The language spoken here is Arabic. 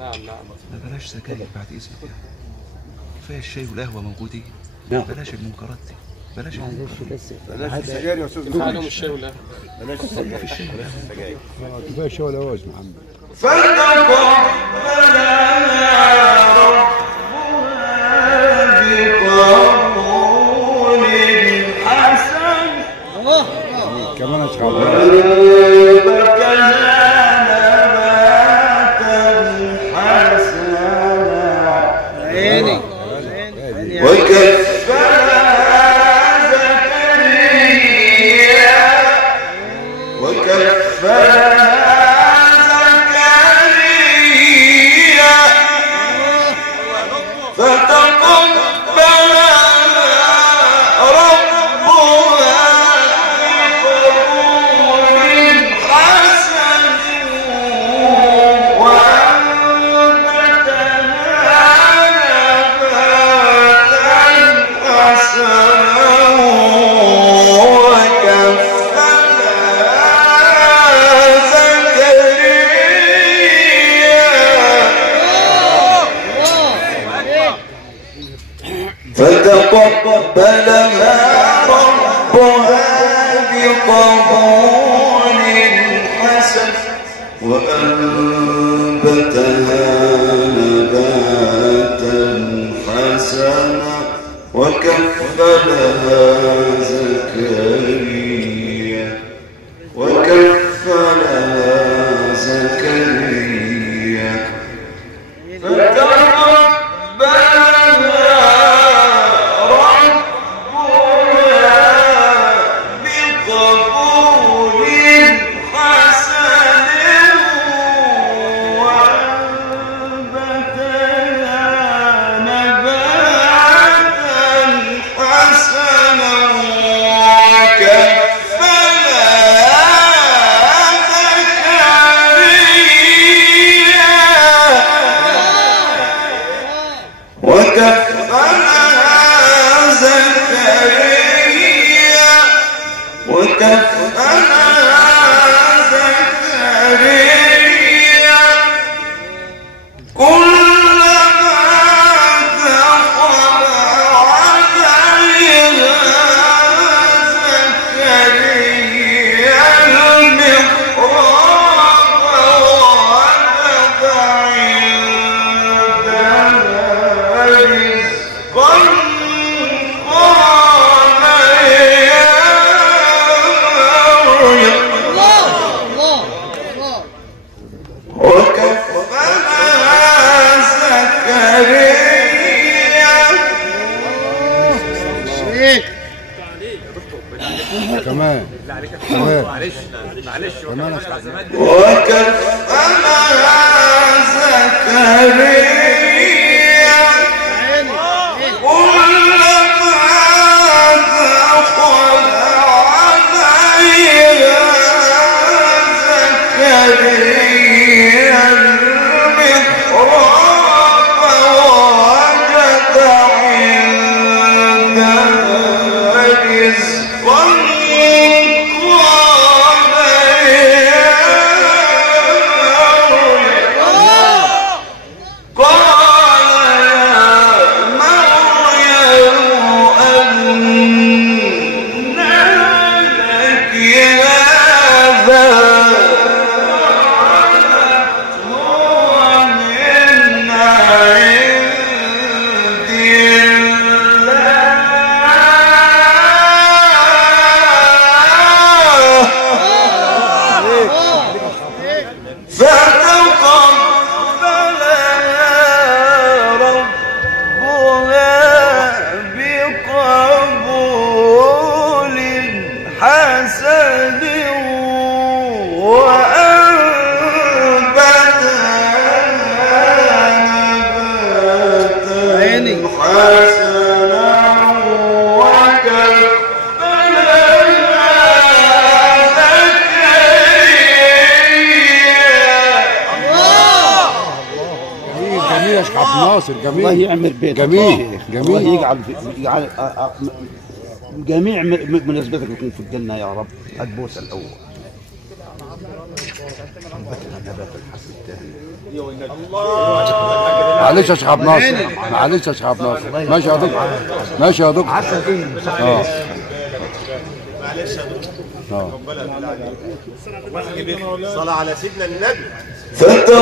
نعم. ما بلاش سجاير بعد اذنك يعني. كفايه الشاي والقهوه موجودين. نعم. بلاش المنكرات دي. بلاش السجاير يا استاذ تعالوا محمد. الشاي والقهوه. بلاش السجاير. كفايه شويه لوز محمد. كمان فتقبلها ربها بقبول حسن وأنبتها نباتا حسنا وكفلها زكريا كمان معلش كمان وكفلها زكريا كلما دخل عليها زكريا المحراب وجد عندها رزقا الله يعمر بيتك جميل الله يجعل جميع مناسبتك يكون في الجنه يا رب. البوسه الاول نبات الحسن الثاني معلش يا شيخ عبد الناصر، معلش يا شيخ عبد الناصر. ماشي يا دكتور، ماشي يا دكتور. معلش يا دكتور. صلاة على سيدنا النبي. فتقبلها